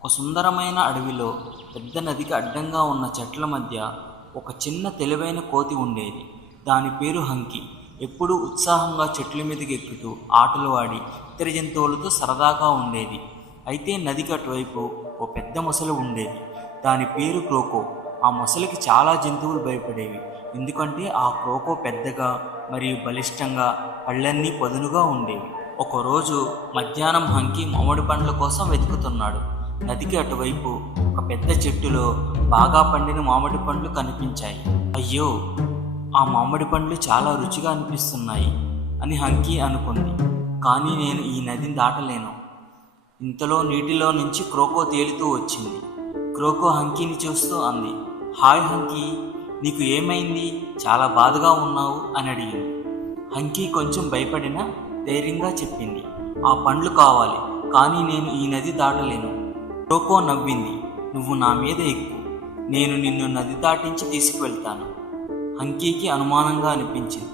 ఒక సుందరమైన అడవిలో పెద్ద నదికి అడ్డంగా ఉన్న చెట్ల మధ్య ఒక చిన్న తెలివైన కోతి ఉండేది. దాని పేరు హంకి. ఎప్పుడూ ఉత్సాహంగా చెట్ల మీదకి ఎక్కుతూ ఆటలు ఆడి ఇతర జంతువులతో సరదాగా ఉండేది. అయితే నదికి అటువైపు ఓ పెద్ద మొసలి ఉండేది. దాని పేరు క్రోకో. ఆ మొసలికి చాలా జంతువులు భయపడేవి. ఎందుకంటే ఆ క్రోకో పెద్దగా మరియు బలిష్టంగా, పళ్ళన్నీ పదునుగా ఉండేవి. ఒకరోజు మధ్యాహ్నం హంకి మామిడి పండ్ల కోసం వెతుకుతున్నాడు. నదికి అటువైపు ఒక పెద్ద చెట్టులో బాగా పండిన మామిడి పండ్లు కనిపించాయి. అయ్యో, ఆ మామిడి పండ్లు చాలా రుచిగా అనిపిస్తున్నాయి అని హంకి అనుకుంది. కానీ నేను ఈ నదిని దాటలేను. ఇంతలో నీటిలో నుంచి క్రోకో తేలుతూ వచ్చింది. క్రోకో హంకీని చూస్తూ అంది, హాయ్ హంకీ, నీకు ఏమైంది? చాలా బాధగా ఉన్నావు అని అడిగింది. హంకీ కొంచెం భయపడినా ధైర్యంగా చెప్పింది, ఆ పండ్లు కావాలి, కానీ నేను ఈ నది దాటలేను. క్రోకో నవ్వింది, నువ్వు నా మీద ఎక్కు, నేను నిన్ను నది దాటించి తీసుకువెళ్తాను. హంకీకి అనుమానంగా అనిపించింది.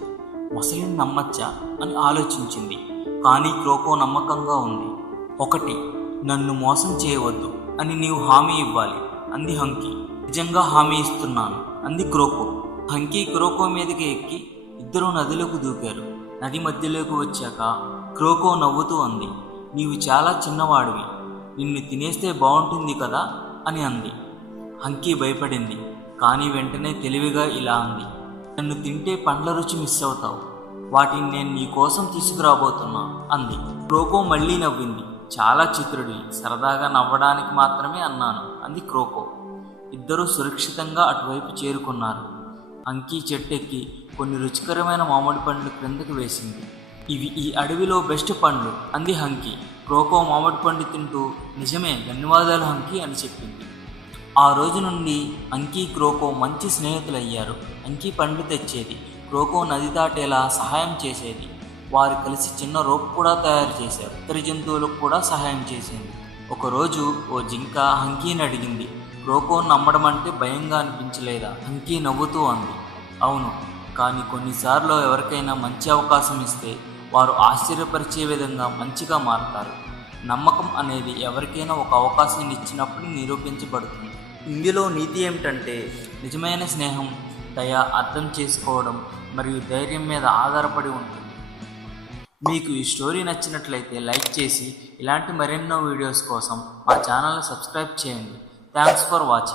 మొసలిని నమ్మచ్చా అని ఆలోచించింది. కానీ క్రోకో నమ్మకంగా ఉంది. ఒకటి, నన్ను మోసం చేయవద్దు అని నీవు హామీ ఇవ్వాలి అంది హంకీ. నిజంగా హామీ ఇస్తున్నాను అంది క్రోకో. హంకీ క్రోకో మీదకి ఎక్కి ఇద్దరూ నదిలోకి దూకారు. నది మధ్యలోకి వచ్చాక క్రోకో నవ్వుతూ అంది, నీవు చాలా చిన్నవాడివి, నిన్ను తినేస్తే బాగుంటుంది కదా అని అంది. హంకీ భయపడింది, కానీ వెంటనే తెలివిగా ఇలా అంది, నన్ను తింటే పండ్ల రుచి మిస్ అవుతావు, వాటిని నేను నీ కోసం తీసుకురాబోతున్నా అంది. క్రోకో మళ్ళీ నవ్వింది, చాలా చిత్రుడి, సరదాగా నవ్వడానికి మాత్రమే అన్నాను అంది క్రోకో. ఇద్దరూ సురక్షితంగా అటువైపు చేరుకున్నారు. హంకీ చెట్టెక్కి కొన్ని రుచికరమైన మామిడి పండ్లు క్రిందకు వేసింది. ఇవి ఈ అడవిలో బెస్ట్ పండ్లు అంది హంకీ. క్రోకో మామిడి పండు తింటూ, నిజమే, ధన్యవాదాలు హంకీ అని చెప్పింది. ఆ రోజు నుండి హంకీ క్రోకో మంచి స్నేహితులయ్యారు. హంకీ పండ్లు తెచ్చేది, క్రోకో నది దాటేలా సహాయం చేసేది. వారు కలిసి చిన్న రోప్ కూడా తయారు చేశారు. ఇతర జంతువులకు కూడా సహాయం చేసింది. ఒకరోజు ఓ జింక హంకీని అడిగింది, క్రోకోను నమ్మడం అంటే భయంగా అనిపించలేదా? హంకీ నవ్వుతూ అంది, అవును, కానీ కొన్నిసార్లు ఎవరికైనా మంచి అవకాశం ఇస్తే వారు ఆశ్చర్యపరిచే విధంగా మంచిగా మారతారు. నమ్మకం అనేది ఎవరికైనా ఒక అవకాశాన్ని ఇచ్చినప్పుడు నిరూపించబడుతుంది. ఇందులో నీతి ఏమిటంటే నిజమైన స్నేహం దయ, అర్థం చేసుకోవడం మరియు ధైర్యం మీద ఆధారపడి ఉంటుంది. మీకు ఈ స్టోరీ నచ్చినట్లయితే లైక్ చేసి ఇలాంటి మరెన్నో వీడియోస్ కోసం మా ఛానల్ని సబ్స్క్రైబ్ చేయండి. Thanks for watching.